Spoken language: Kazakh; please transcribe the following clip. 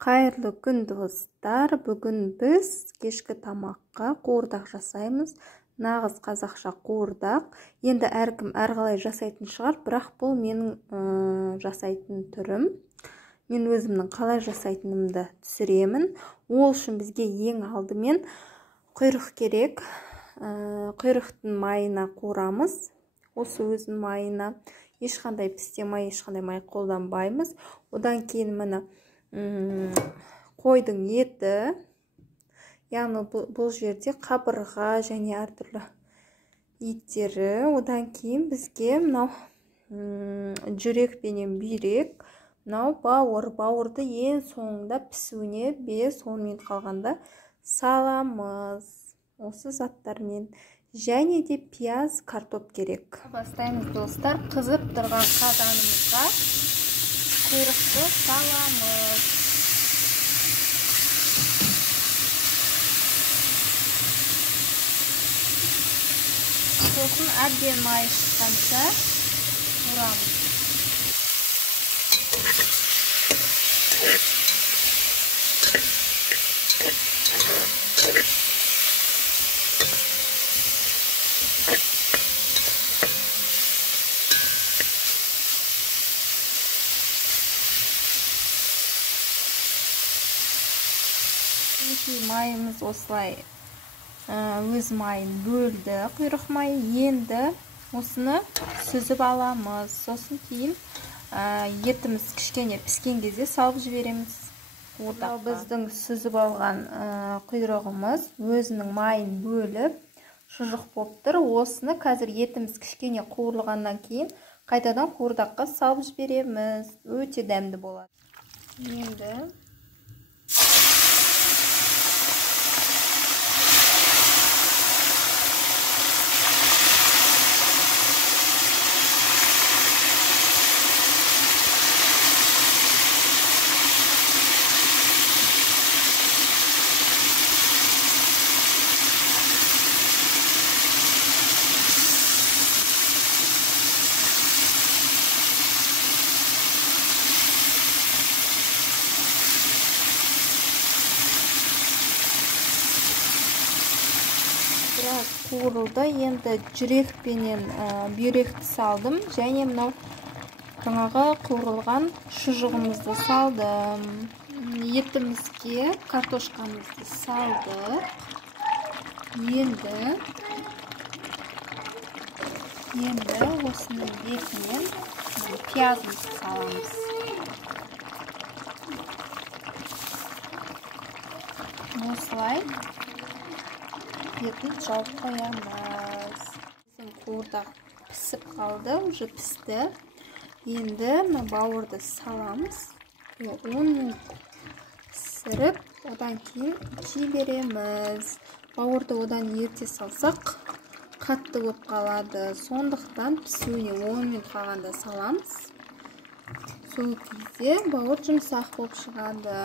Қайырлы күн достар. Бүгін біз кешкі тамаққа қуырдақ жасаймыз. Нағыз қазақша қуырдақ. Енді әркім әрқалай жасайтын шығар, бірақ бұл менің жасайтын түрім. Мен өзімнің қалай жасайтынымды түсіремін. Ол үшін бізге ең алдымен құйрық керек. Құйрықтың майына қуырамыз. Осы өзінің майына ешқандай пісте май, ешқандай май қолданбаймыз. Одан кейін міне қойдың еті, яғни бұл жерде қабырға және әртүрлі еттері. Одан кейін бізге мынау жүрек пенен бүйрек, мынау бауырды ең соңында пісуіне 5-10 минут қалғанда саламыз. Осы заттармен және де пияз, картоп керек. Бастаймыз достар. Қызып тұрған қазанымызға құйрықты саламыз. Сосын әбден майы шыққанша қуырамыз. Майымыз осылай өз майын бөлді, құйрық майы. Енді осыны сүзіп аламыз. Сосын кейін етіміз кішкене піскен кезде салып жібереміз. Біздің сүзіп алған құйрығымыз өзінің майын бөліп шұжық болып тұр. Осыны қазір етіміз кішкене қуырылғаннан кейін қайтадан қуырдаққа салып жібереміз. Өте дәмді болады. Енді біраз қуырылды. Енді жүрек пенен бүйректі салдым және мынау жаңағы қуырылған шұжығымызды салдым. Етімізге картошкамызды салдық. Енді осының бетінен пиязымызды саламыз. Осылай етін жауып қоямыз. Біздің қуырдақ пісіп қалды, уже пісті. Енді бауырды саламыз. 10 минут пісіріп, одан кейін жібереміз. Бауырды одан ерте салсақ, қатты болып қалады. Сондықтан пісуіне 10 минут қалғанда саламыз. Сол кезде бауыр жұмсақ болып шығады.